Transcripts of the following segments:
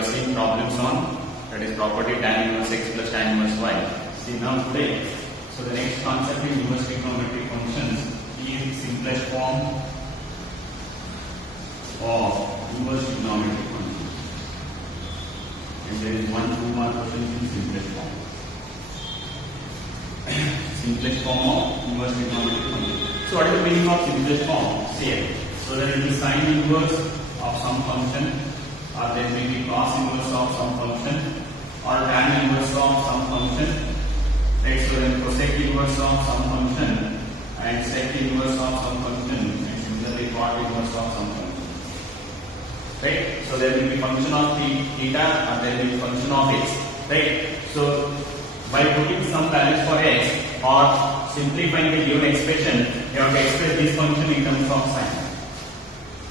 have seen problems on, that is property tan inverse x plus tan inverse y. See now today, so the next concept in inverse trigonometric functions is simplest form of inverse trigonometric functions. And there is 1-2 mark question in simplest form. Simplest form of inverse trigonometric function. So what is the meaning of simplest form? See, so there will be sine inverse of some function, or there may be cos inverse of some function, or tan inverse of some function. Right, so then cosec inverse of some function, and sec inverse of some function, and similarly cot inverse of some function. Right, so there will be function of theta, and there will be function of x. Right, so by putting some values for x or simplifying the given expression, you have to express this function in terms of sine.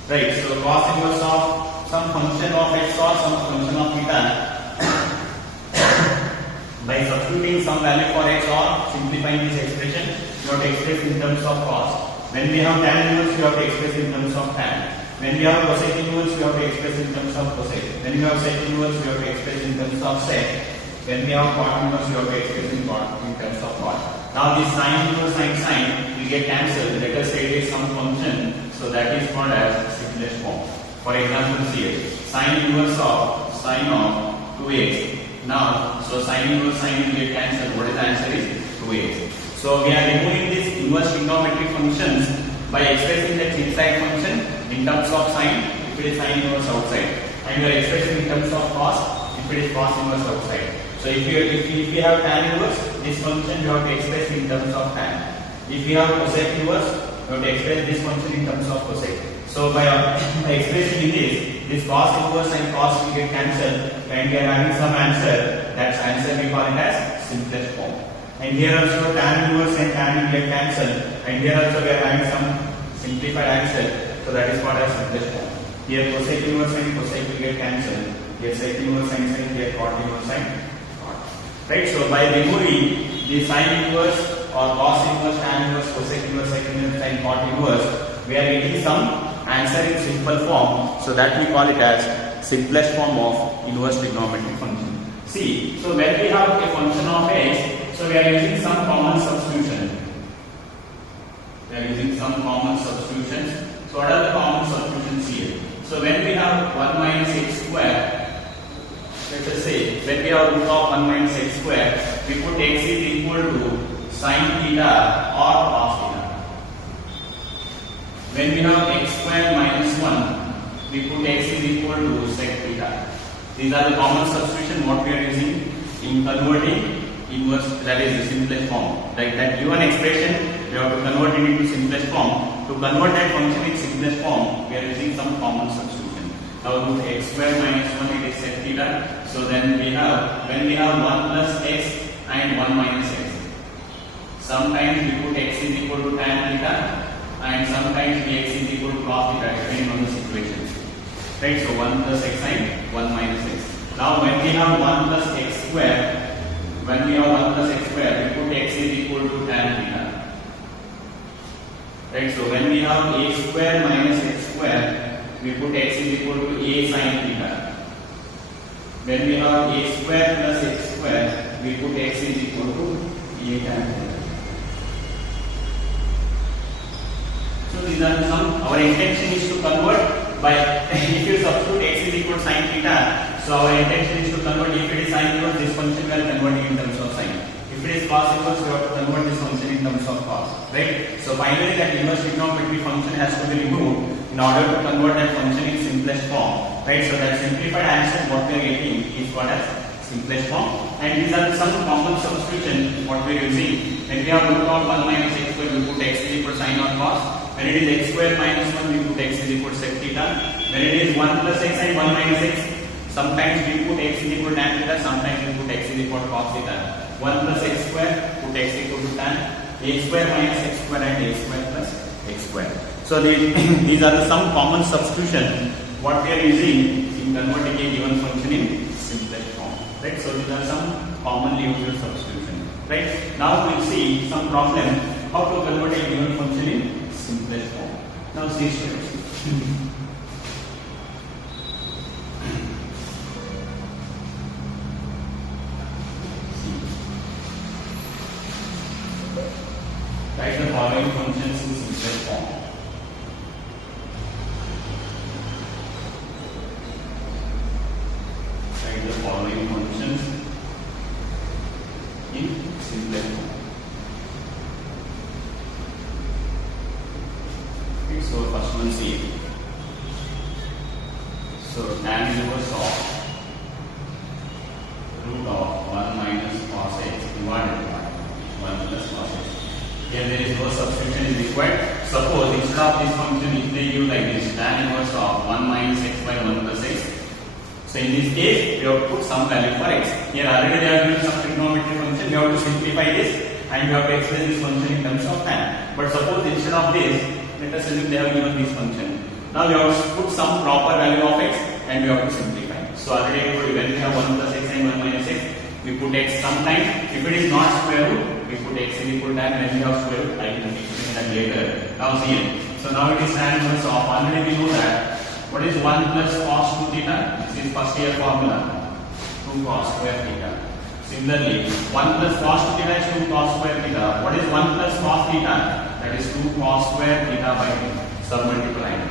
Right, so cos inverse of some function of x or some function of theta, by substituting some value for x or simplifying this expression, you have to express in terms of cos. When we have tan inverse, you have to express in terms of tan. When we have cosec inverse, you have to express in terms of cosec. When we have sec inverse, you have to express in terms of sec. When we have cot inverse, you have to express in terms of cot. Now this sine inverse sine will get cancelled. Let us say it is some function, so that is called as simplest form. For example, here sine inverse of sine of 2x. Now, so sine inverse sine will get cancelled. What is the answer is 2x. So we are removing these inverse trigonometric functions by expressing that inside function in terms of sine if it is sine inverse outside, and we are expressing in terms of cos if it is cos inverse outside. So if you have tan inverse, this function you have to express in terms of tan. If you have cosec inverse, you have to express this function in terms of cosec. So by expressing this cos inverse and cos will get cancelled, and we are having some answer. That answer we call it as simplest form. And here also tan inverse and tan will get cancelled, and here also we are having some simplified answer. So that is called as simplest form. Here cosec inverse and cosec will get cancelled. Here sec inverse and sec, here cot inverse and cot. Right. So by removing the sine inverse or cos inverse, tan inverse, cosec inverse, sec inverse, and cot inverse, we are getting some answer in simple form. So that we call it as simplest form of inverse trigonometric function. See, so when we have a function of x, so we are using some common substitution. We are using some common substitutions. So what are the common substitutions here? So when we have 1 minus x square, let us say when we have root of 1 minus x square, we put x is equal to sine theta or cos theta. When we have x square minus 1, we put x is equal to sec theta. These are the common substitution what we are using in converting inverse, that is the simplest form. Like that given expression, we have to convert it into simplest form. To convert that function in simplest form, we are using some common substitution. Now root x square minus 1, it is sec theta. So then we have, when we have 1 plus x and 1 minus x, sometimes we put x is equal to tan theta, and sometimes x is equal to cos theta, depending on the situation. Right, so 1 plus x and 1 minus x. Now when we have 1 plus x square, we put x is equal to tan theta. Right, so when we have a square minus x square, we put x is equal to a sin theta. When we have a square plus x square, we put x is equal to a tan theta. So these are some, our intention is to convert by, if you substitute x is equal to sin theta, so our intention is to convert, if it is sin inverse, this function we are converting in terms of sin. If it is cos inverse, we have to convert this function in terms of cos. Right? So finally that inverse trigonometric function has to be removed in order to convert that function in simplest form. Right? So that simplified answer what we are getting is called as simplest form. And these are some common substitution what we are using. When we have root of 1 minus x square, we put x is equal to sin or cos. When it is x square minus 1, we put x is equal to sec theta. When it is 1 plus x and 1 minus x, sometimes we put x is equal to tan theta, sometimes we put x is equal to cos theta. 1 plus x square, put x equal to tan, a square minus x square, and a square plus x square. So these are the some common substitution what we are using in converting a given function in simplest form. Right? So these are some commonly used substitution. Right? Now we will see some problem how to convert a given function in simplest form. Now see students. following functions in simplest form. Write the following functions in simplest form. Okay, so first one see. So tan inverse of root of 1 minus cos x divided by 1 plus cos x. Here there is no substitution is required. Suppose instead of this function, if they give like this, tan inverse of 1 minus x by 1 plus x. So in this case, we have to put some value for x. Here already they have given some trigonometry function. We have to simplify this and we have to express this function in terms of tan. But suppose instead of this, let us assume they have given this function. Now we have to put some proper value of x and we have to simplify. So already I told you, when we have 1 plus x and 1 minus x, we put x sometimes. If it is not square root, we put x in equal time. When we have square root, I will explain that later. Now see it. So now it is tan inverse of, already we know that. What is 1 plus cos 2 theta? This is first year formula. 2 cos square theta. Similarly, 1 plus cos 2 theta is 2 cos square theta. What is 1 plus cos theta? That is 2 cos square theta by 2. Submultiplying.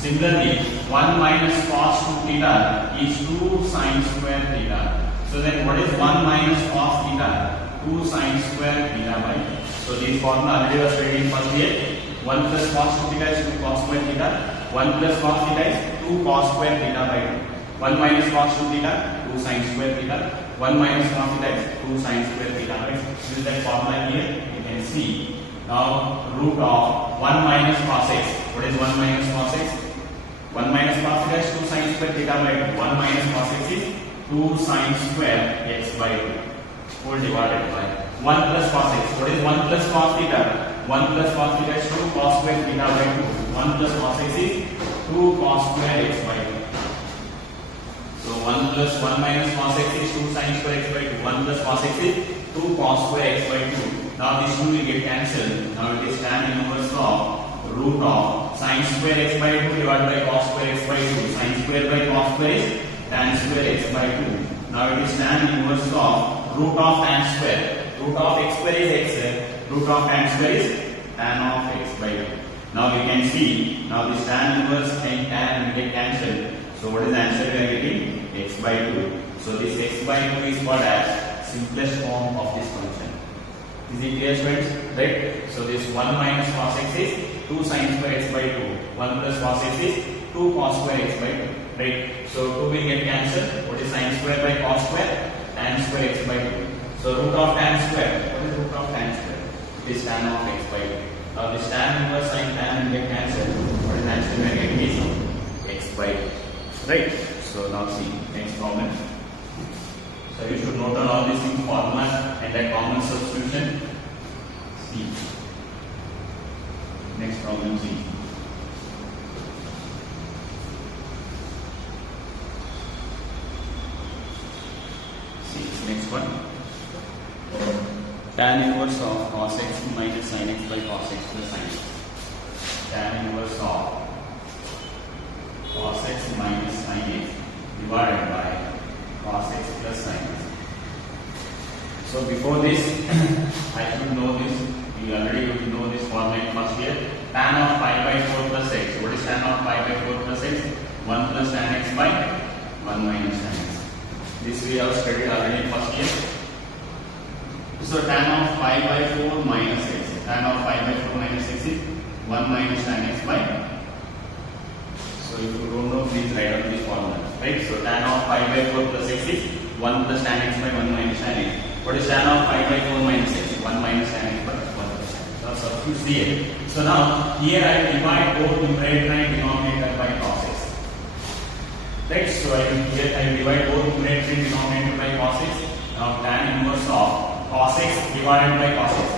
Similarly, 1 minus cos 2 theta is 2 sin square theta. So then what is 1 minus cos theta? 2 sin square theta by 2. So this formula already was studied in first year. 1 plus cos 2 theta is 2 cos square theta. 1 plus cos theta is 2 cos square theta by 2. 1 minus cos 2 theta, 2 sin square theta. 1 minus cos theta is 2 sin square theta by 2. This is that formula here. You can see. Now root of 1 minus cos x. What is 1 minus cos x? 1 minus cos theta is 2 sin square theta by 2. 1 minus cos x is 2 sin square x by 2. Whole divided by 1 plus cos x. What is 1 plus cos theta? 1 plus cos theta is 2 cos square theta by 2. 1 plus cos x is 2 cos square x by 2. So 1 plus 1 minus cos x is 2 sin square x by 2. 1 plus cos x is 2 cos square x by 2. Now this 2 will get cancelled. Now it is tan inverse of root of sin square x by 2 divided by cos square x by 2. Sin square by cos square is tan square x by 2. Now it is tan inverse of root of tan square. Root of x square is x. Root of tan square is tan of x by 2. Now we can see, now this tan inverse and tan will get cancelled. So what is the answer we are getting? X by 2. So this x by 2 is called as simplest form of this function. Is it clear, students? Right? So this 1 minus cos x is 2 sin square x by 2. 1 plus cos x is 2 cos square x by 2. Right? So 2 will get cancelled. What is sin square by cos square? Tan square x by 2. So root of tan square. What is root of tan square? It is tan of x by 2. Now this tan inverse sin tan will get cancelled. What is the answer we are getting is x by 2. Right? So now see next problem. So you should note down all these things, formula and that common substitution. See. Next problem see. See next one. Tan inverse of cos x minus sin x by cos x plus sin x. Tan inverse of cos x minus sin x divided by cos x plus sin x. So before this, I should know this. We already know this formula in first year. Tan of pi by 4 plus x. What is tan of pi by 4 plus x? 1 plus tan x by 1 minus tan x. This we have studied already in first year. So tan of pi by 4 minus x. Tan of pi by 4 minus x is 1 minus tan x by. So if you don't know, please write out this formula. Right? So tan of pi by 4 plus x is 1 plus tan x by 1 minus tan x. What is tan of pi by 4 minus x? 1 minus tan x by 1 plus tan x. Now substitute here. So now here I divide both numerator and denominator by cos x. Right? So here I divide both numerator and denominator by cos x. Now tan inverse of cos x divided by cos x.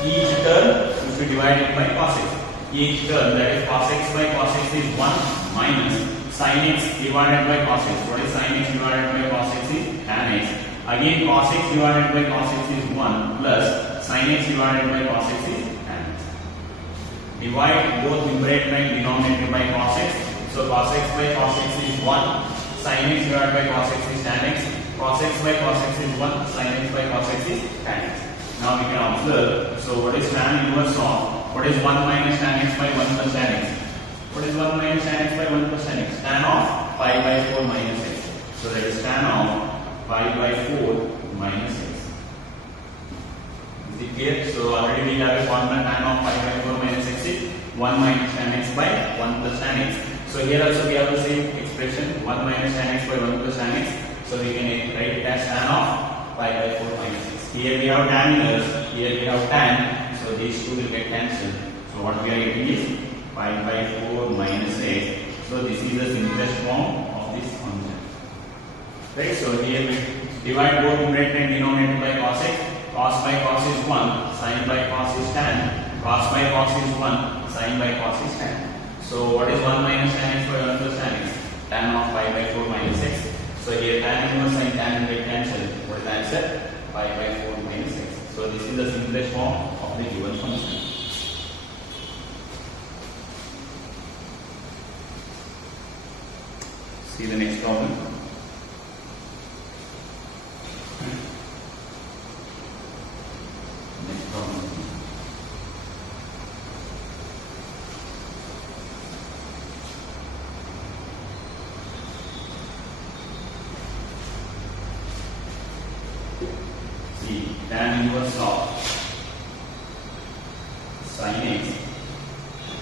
Each term if you divide it by cos x. Each term, that is cos x by cos x is 1 minus sin x divided by cos x. What is sin x divided by cos x is tan x. Again cos x divided by cos x is 1 plus sin x divided by cos x is tan x. Divide both numerator and denominator by cos x. So cos x by cos x is 1. Sin x divided by cos x is tan x. Cos x by cos x is 1. Sin x by cos x is tan x. Now we can observe. So what is tan inverse of? What is 1 minus tan x by 1 plus tan x? What is 1 minus tan x by 1 plus tan x? Tan of pi by 4 minus x. So that is tan of pi by 4 minus x. Is it clear? So already we have a formula tan of pi by 4 minus x is 1 minus tan x by 1 plus tan x. So here also we have the same expression 1 minus tan x by 1 plus tan x. So we can write it as tan of pi by 4 minus x. Here we have tan inverse, here we have tan. So these two will get cancelled. So what we are getting is pi by 4 minus x. So this is the simplest form of this function. Right? So here we divide both numerator and denominator by cos x. Cos by cos is 1, sin by cos is tan. Cos by cos is 1, sin by cos is tan. So what is 1 minus tan x by 1 plus tan x? Tan of pi by 4 minus x. So here tan inverse and tan will get cancelled. What is the answer? Pi by 4 minus x. So this is the simplest form of the given function. See the next problem. Next problem. See, tan inverse of sin x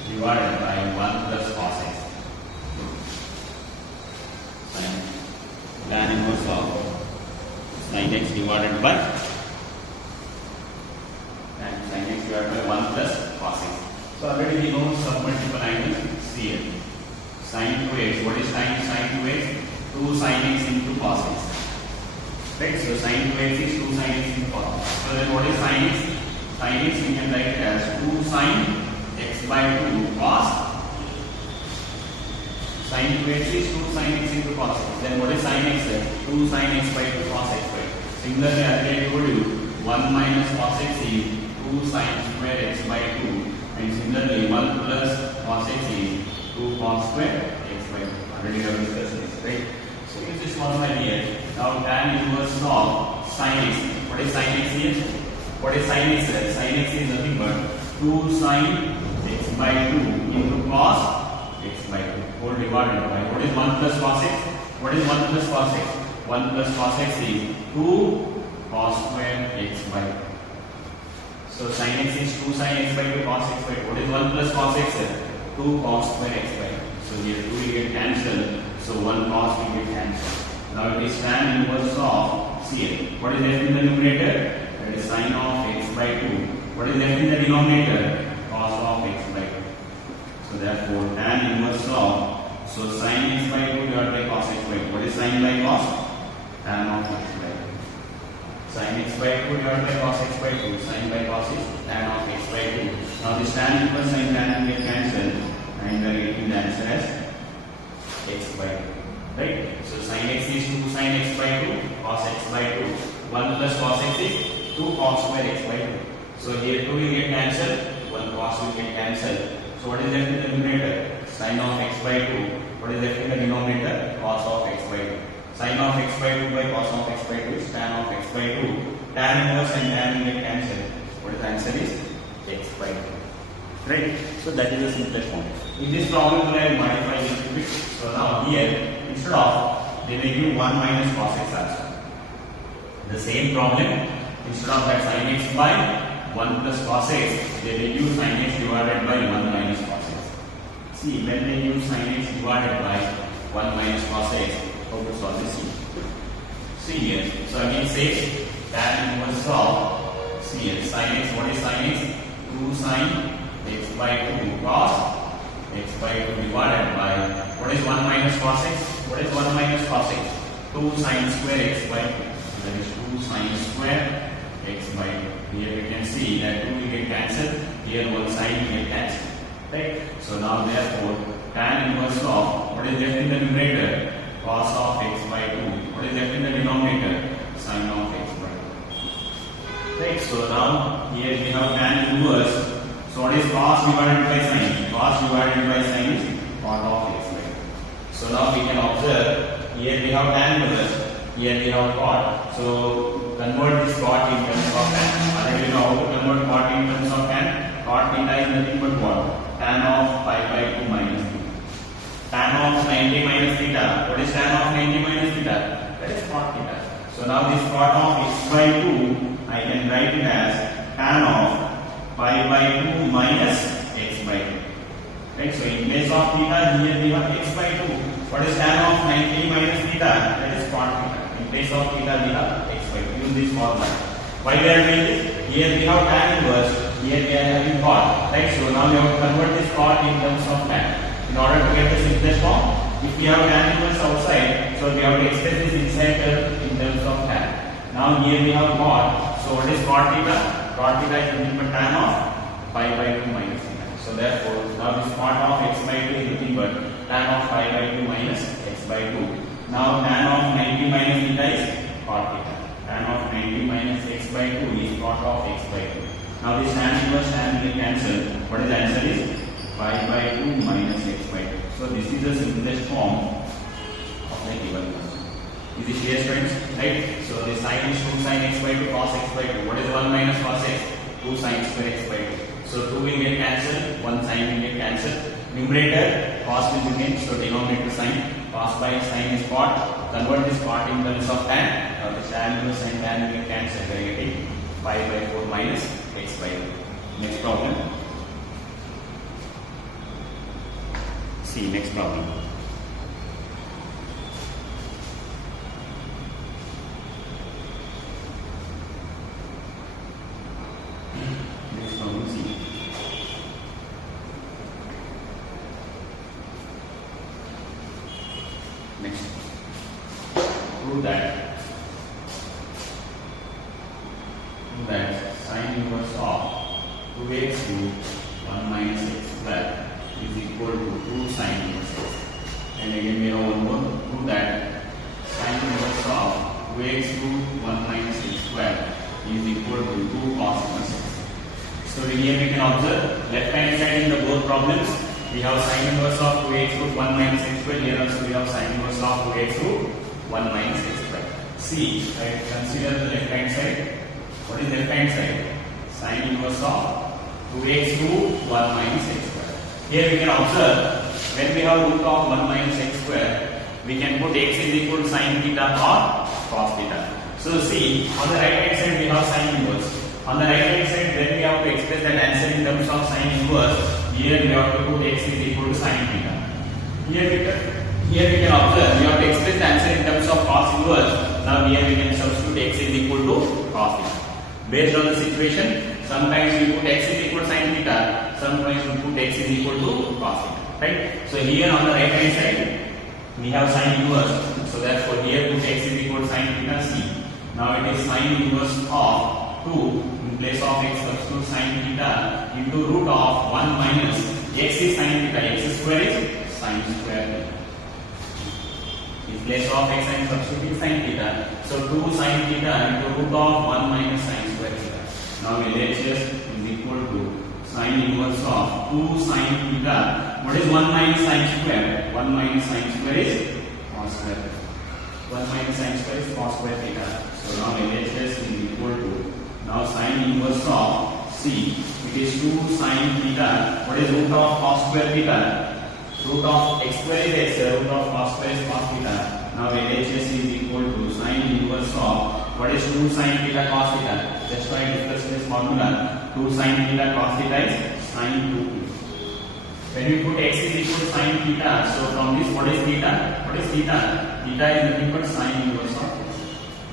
divided by 1 plus cos x. Tan inverse of sin x divided by sin x divided by 1 plus cos x. So already we know submultiple angle CL. Sin 2x. What is sin 2x? 2 sin x into cos x. Right? So sin 2x is 2 sin x into cos x. So then what is sin x? Sin x we can write it as 2 sin x by 2 cos. Sin 2x is 2 sin x into cos x. Then what is sin x then? 2 sin x by 2 cos x by 2. Similarly, as I told you, 1 minus cos x is 2 sin square x by 2. And similarly, 1 plus cos x is 2 cos square x by 2. Already we have discussed this, right? So use this formula here. Now tan inverse of sin x. What is sin x here? What is sin x here? Sin x is nothing but 2 sin x by 2 into cos x by 2 whole divided by what is 1 plus cos x? What is 1 plus cos x? 1 plus cos x is 2 cos square x by 2. So sin x is 2 sin x by 2 cos x by 2. What is 1 plus cos x? 2 cos square x by 2. So here 2 will get cancelled. So 1 cos will get cancelled. Now it is tan inverse of CL. What is left in the numerator? That is sin of x by 2. What is left in the denominator? Cos of x by 2. So therefore tan inverse of, so sin x by 2 divided by cos x by 2. What is sin by cos? Tan of x by 2. Sin x by 2 divided by cos x by 2. Sin by cos is tan of x by 2. Now this tan inverse and tan will get cancelled and we are getting the answer as x by 2. Right? So sin x is 2 sin x by 2 cos x by 2. 1 plus cos x is 2 cos square x by 2. So here 2 will get cancelled, 1 cos will get cancelled. So what is left in the numerator? Sin of x by 2. What is left in the denominator? Cos of x by 2. Sin of x by 2 by cos of x by 2 is tan of x by 2. Tan inverse and tan will get cancelled. What is the answer is x by 2. Right? So that is the simplest form. In this problem, I will modify a little bit. So now here, instead of, they will give 1 minus cos x also. The same problem, instead of that sin x by 1 plus cos x, they will use sin x divided by 1 minus cos x. See, when they use sin x divided by 1 minus cos x, how to solve this? See here. So again say tan inverse of, see here, sin x, what is sin x? 2 sin x by 2 cos x by 2 divided by, what is 1 minus cos x? What is 1 minus cos x? 2 sin square x by 2. That is 2 sin square x by 2. Here we can see that 2 will get cancelled. Here 1 sin will get cancelled. Right? So now therefore tan inverse of, what is left in the numerator? Cos of x by 2. What is left in the denominator? Sin of x by 2. Right? So now here we have tan inverse. So what is cos divided by sin? Cos divided by sin is cot of x by 2. So now we can observe here we have tan inverse. Here we have cot. So convert this cot in terms of tan. Already you know how to convert cot in terms of tan. Cot theta is nothing but what? Tan of pi by 2 minus theta. Tan of 90 minus theta. What is tan of 90 minus theta? That is cot theta. So now this cot of x by 2, I can write it as tan of pi by 2 minus x by 2. Right? So in place of theta, here we have x by 2. What is tan of 90 minus theta? That is cot theta. In place of theta, we have x by 2. Use this formula. Why we are doing this? Here we have tan inverse. Here we are having cot. Right? So now we have to convert this cot in terms of tan. In order to get the simplest form, if we have tan inverse outside, so we have to express this inside term in terms of tan. Now here we have cot. So what is cot theta? Cot theta is nothing but tan of pi by 2 minus theta. So therefore, now this cot of x by 2 is nothing but tan of pi by 2 minus x by 2. Now tan of 90 minus theta is cot theta. Tan of 90 minus x by 2 is cot of x by 2. Now this tan inverse tan will cancel. What is the answer is pi by 2 minus x by 2. So this is the simplest form of the given question. Is it clear, friends? Right? So the sine is 2 sin x by 2 cos x by 2. What is 1 minus cos x? 2 sin square x by 2. So 2 will get cancelled, 1 sin will get cancelled. Numerator cos will remain, so denominator sin. Cos by sin is cot. Convert this cot in terms of tan. Now this tan inverse sin tan will get cancelled. We are getting pi by 4 minus x by 2. Next problem. See next problem. Next problem C. Next. Prove that sin inverse of 2x cube 1 minus x square is equal to 2 sin inverse x. And again we have one more. Prove that sin inverse of 2x cube 1 minus x square is equal to 2 cos inverse x. So here we can observe left hand side in the both problems we have sin inverse of 2x root 1 minus x square. Here also we have sin inverse of 2x root 1 minus x square. See, right, consider the left hand side. What is left hand side? Sin inverse of 2x root 1 minus x square. Here we can observe when we have root of 1 minus x square, we can put x is equal to sin theta or cos theta. So see, on the right hand side we have sin inverse. On the right hand side, when we have to express that answer in terms of sin inverse, here we have to put x is equal to sin theta. Here we can observe we have to express the answer in terms of cos inverse. Now here we can substitute x is equal to cos theta. Based on the situation, sometimes we put x is equal to sin theta, sometimes we put x is equal to cos theta. Right? So here on the right hand side, we have sin inverse. So therefore here put x is equal to sin theta c. Now it is sin inverse of 2 in place of x substitute sin theta into root of 1 minus x is sin theta, x square is sin square theta. In place of x I am substituting sin theta. So 2 sin theta into root of 1 minus sin square theta. Now LHS is equal to sin inverse of 2 sin theta. What is 1 minus sin square? 1 minus sin square is cos square. 1 minus sin square is cos square theta. So now LHS is equal to now sin inverse of C. It is 2 sin theta. What is root of cos square theta? Root of x square is x. Root of cos square is cos theta. Now LHS is equal to sin inverse of what is 2 sin theta cos theta? Just try to discuss this formula. 2 sin theta cos theta is sin 2. When we put x is equal to sin theta, so from this what is theta? What is theta? Theta is nothing but sin inverse of x.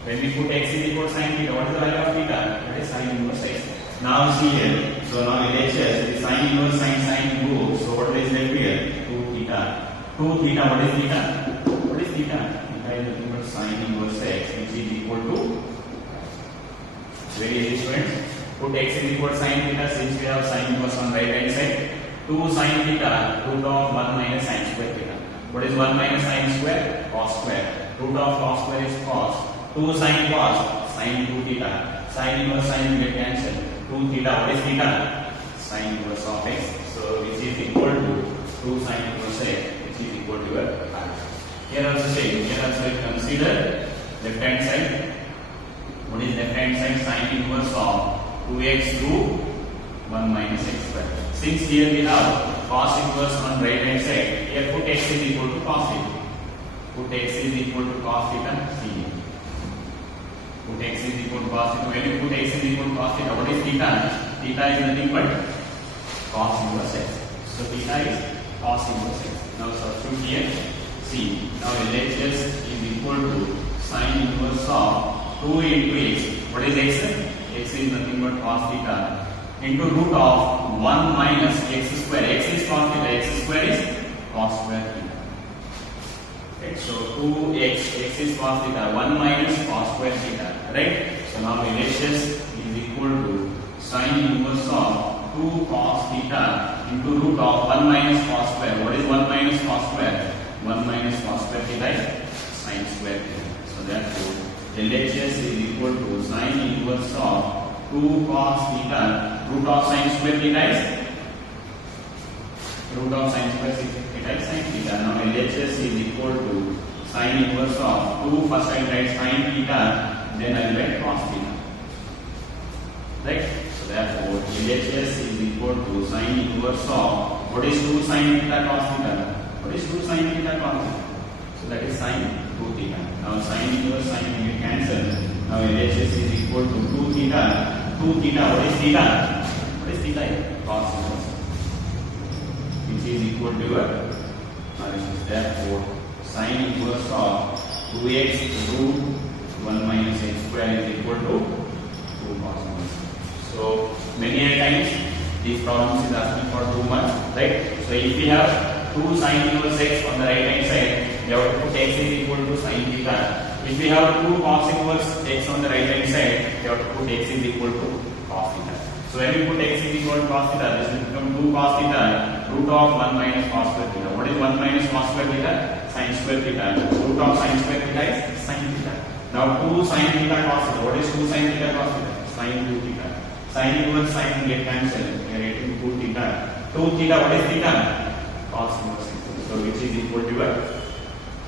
When we put x is equal to sin theta, what is the value of theta? That is sin inverse x. Now see here. So now LHS is sin inverse sin go. So what is left here? 2 theta. 2 theta. What is theta? What is theta? Theta is nothing but sin inverse x, which is equal to very easy, friends. Put x is equal to sin theta since we have sin inverse on right hand side. 2 sin theta root of 1 minus sin square theta. What is 1 minus sin square? Cos square. Root of cos square is cos. 2 sin cos sin 2 theta. Sin inverse sin will get cancelled. 2 theta. What is theta? Sin inverse of x. So which is equal to 2 sin inverse x, which is equal to your answer. Here also same. Here also consider left hand side. What is left hand side? Sin inverse of 2x root 1 minus x square. Since here we have cos inverse on right hand side, here put x is equal to cos theta. Put x is equal to cos theta. See. Put x is equal to cos theta. When you put x is equal to cos theta, what is theta? Theta is nothing but cos inverse x. So theta is cos inverse x. Now substitute here. See. Now LHS is equal to sin inverse of 2 into x. What is x? X is nothing but cos theta into root of 1 minus x square. X is cos theta. X square is cos square theta. Right. So 2x, x is cos theta. 1 minus cos square theta. Right. So now LHS is equal to sin inverse of 2 cos theta into root of 1 minus cos square. What is 1 minus cos square? 1 minus cos square theta is sin square theta. So therefore LHS is equal to sin inverse of 2 cos theta, root of sin square theta is sin theta. Now LHS is equal to sin inverse of 2, first I write sin theta, then I write cos theta. Right? So therefore LHS is equal to sin inverse of, what is 2 sin theta cos theta? What is 2 sin theta cos theta? So that is sin 2 theta. Now sin inverse sin will cancel. Now LHS is equal to 2 theta. 2 theta, what is theta? What is theta? Cos inverse, which is equal to your analysis. Therefore, sin inverse of 2x root 1 minus x square is equal to 2 cos inverse. So many a times these problems is asking for 2 months, right? So if we have 2 sin inverse x on the right hand side, we have to put x is equal to sin theta. If we have 2 cos inverse x on the right hand side, we have to put x is equal to cos theta. So when we put x is equal to cos theta, this will become 2 cos theta root of 1 minus cos square theta. What is 1 minus cos square theta? Sin square theta. Root of sin square theta is sin theta. Now 2 sin theta cos theta. What is 2 sin theta cos theta? Sin 2 theta. Sin inverse sin will get cancelled. We are getting 2 theta. 2 theta, what is theta? Cos inverse. So which is equal to your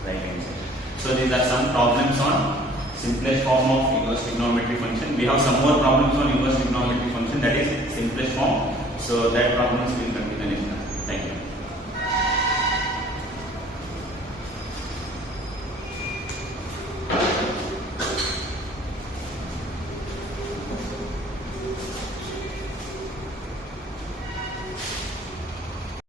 right hand side. So these are some problems on simplest form of inverse trigonometry function. We have some more problems on inverse trigonometry function, that is simplest form. So that problems will continue.